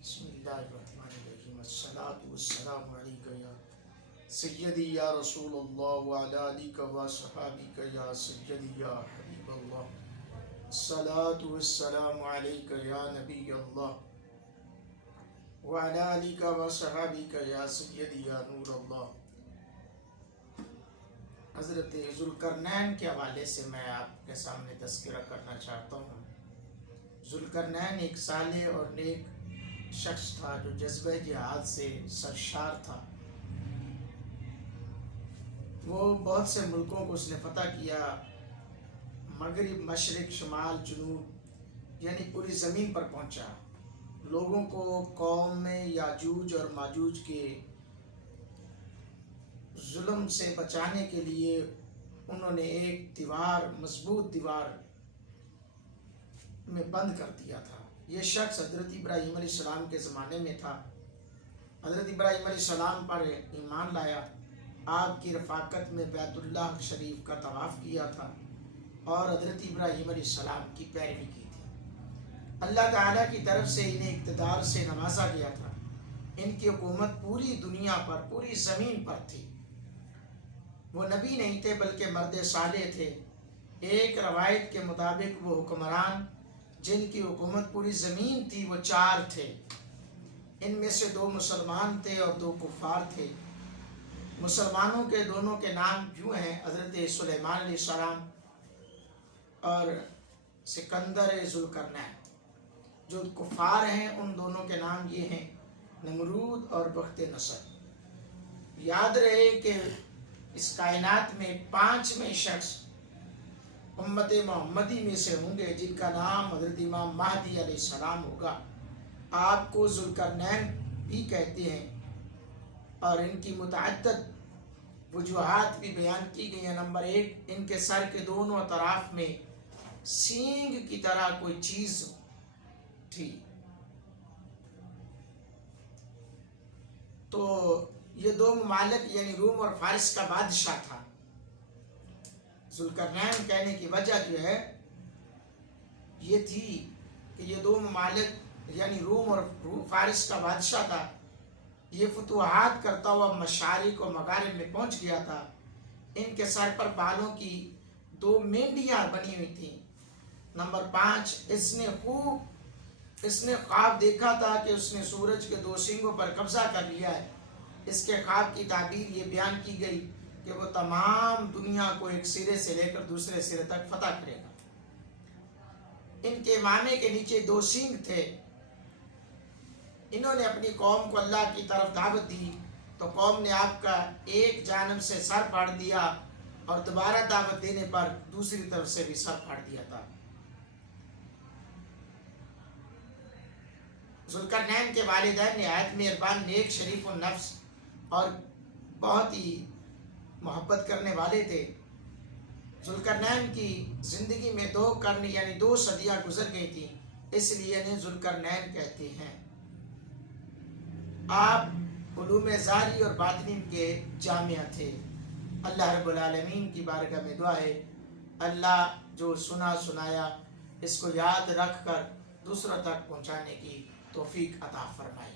بسم اللہ الرحمن الرحیم الصلاۃ والسلام علیک یا سیدی یا رسول اللہ وعلی آلک و صحابک یا سیدی یا حبیب اللہ الصلاۃ والسلام علیک یا نبی اللہ وعلی آلک و صحابک یا سیدی یا نور اللہ۔ حضرت ذوالقرنین کے حوالے سے میں آپ کے سامنے تذکرہ کرنا چاہتا ہوں۔ ذوالقرنین ایک صالح اور نیک شخص تھا جو جذبہ جہاد سے سرشار تھا۔ وہ بہت سے ملکوں کو اس نے فتح کیا، مغرب، مشرق، شمال، جنوب، یعنی پوری زمین پر پہنچا۔ لوگوں کو قوم میں یاجوج اور ماجوج کے ظلم سے بچانے کے لیے انہوں نے ایک دیوار، مضبوط دیوار میں بند کر دیا تھا۔ یہ شخص حضرت ابراہیم علیہ السلام کے زمانے میں تھا۔ حضرت ابراہیم علیہ السلام پر ایمان لایا، آپ کی رفاقت میں بیت اللہ شریف کا طواف کیا تھا اور حضرت ابراہیم علیہ السلام کی پیروی کی تھی۔ اللہ تعالیٰ کی طرف سے انہیں اقتدار سے نوازا گیا تھا۔ ان کی حکومت پوری دنیا پر، پوری زمین پر تھی۔ وہ نبی نہیں تھے بلکہ مرد صالح تھے۔ ایک روایت کے مطابق وہ حکمران جن کی حکومت پوری زمین تھی وہ 4 تھے۔ ان میں سے 2 مسلمان تھے اور 2 کفار تھے۔ مسلمانوں کے دونوں کے نام یوں ہیں، حضرت سلیمان علیہ السلام اور سکندر ذوالقرنین۔ جو کفار ہیں ان دونوں کے نام یہ ہیں، نمرود اور بخت نصر۔ یاد رہے کہ اس کائنات میں 5ویں شخص امت محمدی میں سے ہوں گے جن کا نام حضرت امام مہدی علیہ السلام ہوگا۔ آپ کو ذوالقرنین بھی کہتے ہیں اور ان کی متعدد وجوہات بھی بیان کی گئی ہیں۔ نمبر 1، ان کے سر کے دونوں اطراف میں سینگ کی طرح کوئی چیز تھی۔ تو یہ 2 ممالک یعنی روم اور فارس کا بادشاہ تھا۔ ذوالقرنین کہنے کی وجہ جو ہے یہ تھی کہ یہ 2 ممالک یعنی روم اور فارس کا بادشاہ تھا۔ یہ فتوحات کرتا ہوا مشارق و مغارب میں پہنچ گیا تھا۔ ان کے سر پر بالوں کی 2 مینڈیاں بنی ہوئی تھیں۔ نمبر 5، اس نے خواب دیکھا تھا کہ اس نے سورج کے 2 سنگوں پر قبضہ کر لیا ہے۔ اس کے خواب کی تعبیر یہ بیان کی گئی کہ وہ تمام دنیا کو ایک سرے سے لے کر دوسرے سرے تک فتح کرے گا۔ ان کے امامے کے نیچے 2 سینگ تھے۔ انہوں نے اپنی قوم کو اللہ کی طرف دعوت دی تو قوم نے آپ کا ایک جانب سے سر پھاڑ دیا اور دوبارہ دعوت دینے پر دوسری طرف سے بھی سر پھاڑ دیا تھا۔ ذوالقرنین کے والدین نہایت مہربان، نیک، شریف النفس اور بہت ہی محبت کرنے والے تھے۔ ذوالقرنین کی زندگی میں 2 قرن یعنی 2 صدیاں گزر گئی تھیں، اس لیے انہیں ذوالقرنین کہتے ہیں۔ آپ علوم ظاہری اور باطنی کے جامع تھے۔ اللہ رب العالمین کی بارگاہ میں دعا ہے، اللہ جو سنایا اس کو یاد رکھ کر دوسروں تک پہنچانے کی توفیق عطا فرمائے۔